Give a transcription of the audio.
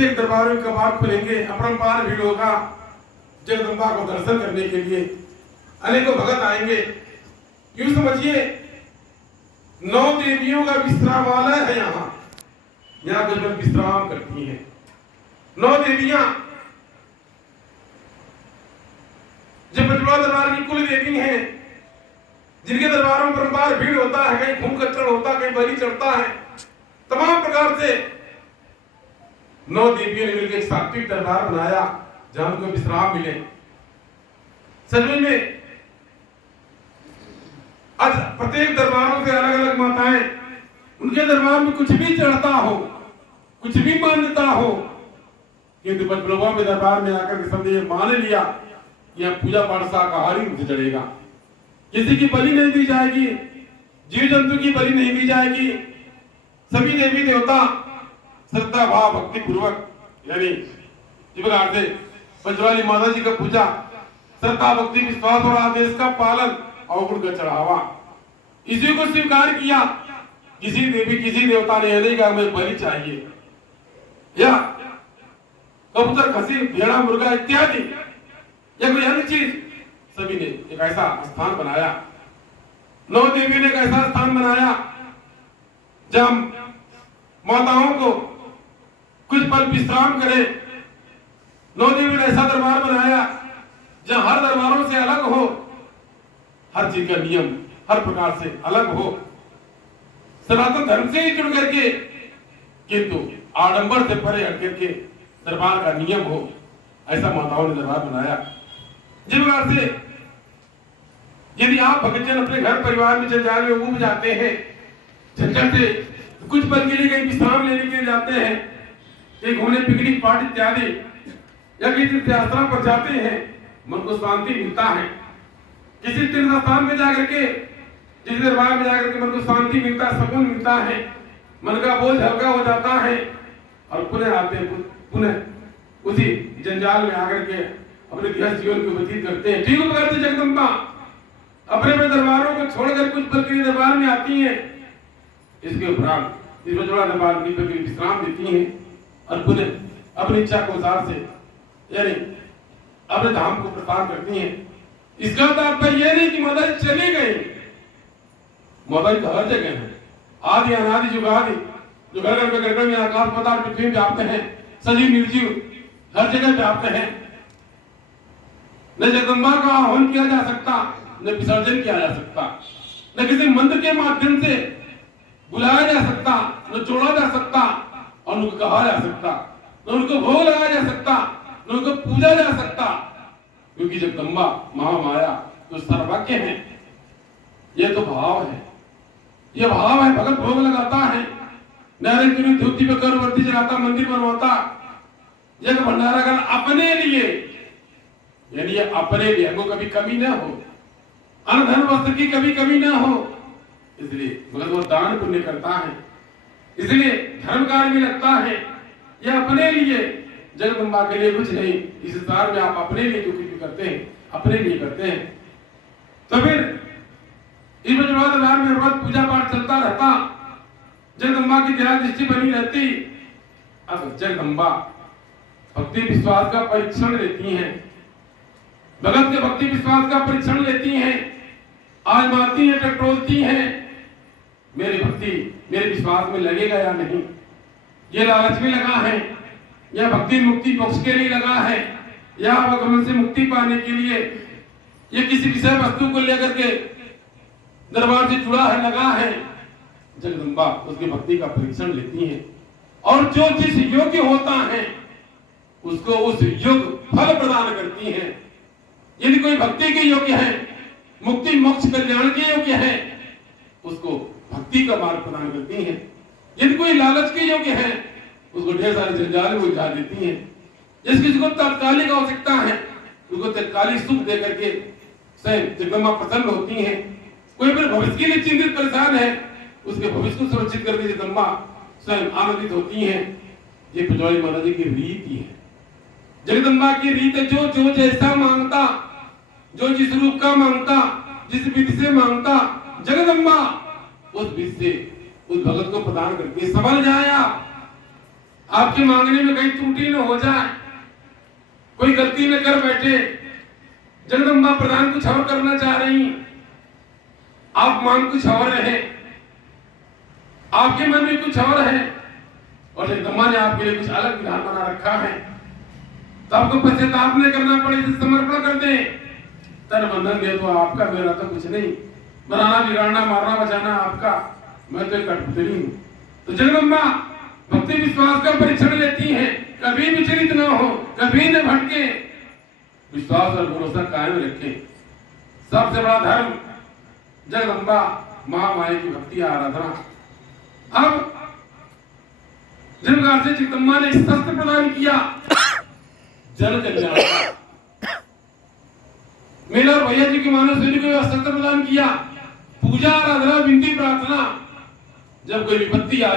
प्रत्येक दरबार में कपाट खुलेंगे, अपरंपार भीड़ होगा जगदम्बा को दर्शन करने के लिए। अनेकों भगत आएंगे। यूं समझिए 9 देवियों का विश्रामालय है यहाँ कुछ लोग विश्राम करती हैं। 9 देवियां जो पचमढ़ा दरबार की कुल देवी हैं, जिनके दरबारों में परंपार भीड़ होता है, कहीं खून कच्चड़ होता, कहीं बलि चढ़ता है, तमाम प्रकार से 9 देवियों ने मिलकर एक सात्विक दरबार बनाया जहां उनको विश्राम मिले। सच में आज प्रत्येक दरबारों से अलग अलग माताएं, उनके दरबार में कुछ भी चढ़ता हो, कुछ भी मान्यता हो, किंतु पचमढ़ा में दरबार में आकर के सबने ये मान लिया कि यहाँ पूजा पाठ शाकाहारी रूप से चढ़ेगा। किसी की बलि नहीं दी जाएगी, जीव जंतु की बलि नहीं दी जाएगी। सभी देवी देवता श्रद्धा भाव भक्ति पूर्वक, यानी इस प्रकार से पंचवाली माता जी का पूजा श्रद्धा भक्ति विश्वास और आदेश का पालन और उनका चढ़ावा, इसी को स्वीकार किया। किसी देवी किसी देवता ने यह नहीं कहा हमें बलि चाहिए या कबूतर खसी भेड़ा मुर्गा इत्यादि या कोई अन्य चीज, सभी ने एक ऐसा स्थान बनाया। 9 देवी ने एक ऐसा स्थान बनाया जहां माताओं को कुछ पल विश्राम करे। 9 देवी ने ऐसा दरबार बनाया जहां हर दरबारों से अलग हो, हर चीज का नियम हर प्रकार से अलग हो, सनातन धर्म से ही जुड़ करके, किंतु आडंबर से परे हट करके दरबार का नियम हो, ऐसा माताओं ने दरबार बनाया। जिस प्रकार से यदि आप भक्तजन अपने घर परिवार में जंजाल में ऊब जाते हैं, झंझट से कुछ पल के लिए कहीं विश्राम लेने के लिए जाते हैं, कहीं घूमने पिकनिक पार्टी इत्यादि या किसी तीर्थ यात्रा पर जाते हैं, मन को शांति मिलता है। किसी तीर्थ स्थान में जाकर के, किसी दरबार में जाकर के मन को शांति मिलता है, सुकून मिलता है, मन का बोझ हल्का हो जाता है और पुनः आते हैं, पुनः उसी जंजाल में आकर के अपने गृहस्थ जीवन को व्यतीत करते हैं। ठीक प्रकार से जगदम्बा अपने दरबारों को छोड़कर कुछ पल के लिए दरबार में आती हैं। इसके उपरांत इस बजड़ा दरबार में विश्राम देती हैं और पुनः अपनी इच्छा के अनुसार से यानी अपने धाम को प्रस्थान करती हैं। इसका तात्पर्य यह नहीं कि माता जी चली गई, माता जी तो हर जगह है, आदि अनादि जुगादि, जो घर घर में आकाश पदार्थ पृथ्वी में व्याप्त है, सजीव निर्जीव हर जगह व्याप्त है। न जगदम्बा का आह्वान किया जा सकता, न विसर्जन किया जा सकता, न किसी मंत्र के माध्यम से बुलाया जा सकता, न जोड़ा जा सकता और उनको कहा जा सकता, न उनको भोग लगाया जा सकता, न उनको पूजा जा सकता, क्योंकि जगदम्बा महामाया तो सर्वज्ञ है। यह तो भाव है, यह भाव है। भगत भोग लगाता है, नारायण चुनी धूपी पे करवर्ती जलाता, मंदिर बनवाता, यज्ञ भंडारा कर अपने लिए, यानी ये अपने लिए हमको कभी कमी न हो, अन्न धन वस्त्र की कभी कमी न हो, इसलिए भगत वो दान पुण्य करता है, इसलिए धर्म कार्य में लगता है। यह अपने लिए, जगदम्बा के लिए कुछ नहीं। इस संसार में आप अपने लिए जो कुछ भी करते हैं अपने लिए करते हैं। तो फिर इस दरबार में रोज पूजा पाठ चलता रहता, जगदम्बा की दया दृष्टि बनी रहती। अब जगदम्बा भक्ति विश्वास का परीक्षण लेती हैं, भगत के भक्ति विश्वास का परीक्षण लेती हैं, आजमाती हैं, टटोलती हैं, मेरी भक्ति मेरे विश्वास में लगेगा या नहीं, ये लालच में लगा है या भक्ति मुक्ति मोक्ष के लिए लगा है या आवागमन से मुक्ति पाने के लिए, ये किसी विषय वस्तु को लेकर के दरबार से जुड़ा है, लगा है। जगदम्बा उसकी भक्ति का परीक्षण लेती हैं और जो जिस योग्य होता है उसको उस योग्य फल प्रदान करती हैं। यदि कोई भक्ति के योग्य है, मुक्ति मोक्ष कल्याण के योग्य है, उसको भक्ति का मार्ग प्रदान करती हैं। यदि कोई लालच के योग्य है, उसको ढेर सारे जंजाल में उलझा देती हैं। जिस किसी को तात्कालिक आवश्यकता है उसको तात्कालिक सुख दे करके स्वयं जगदम्बा प्रसन्न होती हैं। कोई फिर भविष्य के लिए चिंतित परेशान है, उसके भविष्य को सुरक्षित करके जगदम्बा स्वयं आनंदित होती हैं। ये पचमढ़ी माता जी की रीति है, जगदम्बा की रीत है। जो जो जैसा मांगता, जो जिस रूप का मांगता, जिस विधि से मांगता, जगदम्बा उस विधि से उस भगत को प्रदान करके संभल जाया। आपके मांगने में कहीं त्रुटि न हो जाए, कोई गलती न कर बैठे। जगदम्बा प्रधान कुछ और करना चाह रही, आप मांग कुछ और है, आपके मन में कुछ और है, और जगदम्बा ने आपके लिए कुछ अलग विधान बना रखा है। तो आपको पश्चाताप न करना पड़े, समर्पण कर दे। तन बंधन दे तो आपका, मेरा तो कुछ नहीं। बनाना बिगाड़ना मारना बचाना आपका, मैं तो एक कठपुतली हूँ। तो जगदम्बा भक्ति विश्वास का परीक्षण लेती हैं, कभी विचलित न हो, कभी न भटके, विश्वास और भरोसा कायम रखें। सबसे बड़ा धर्म जगदम्बा महामाया की भक्ति आराधना। अब जिस प्रकार से जगदम्बा ने शस्त्र प्रदान किया जन कल्याण का, मेरा और भैया जी के मानव सैनिक को शस्त्र प्रदान किया, पूजा आराधना विनती प्रार्थना, जब कोई विपत्ति आ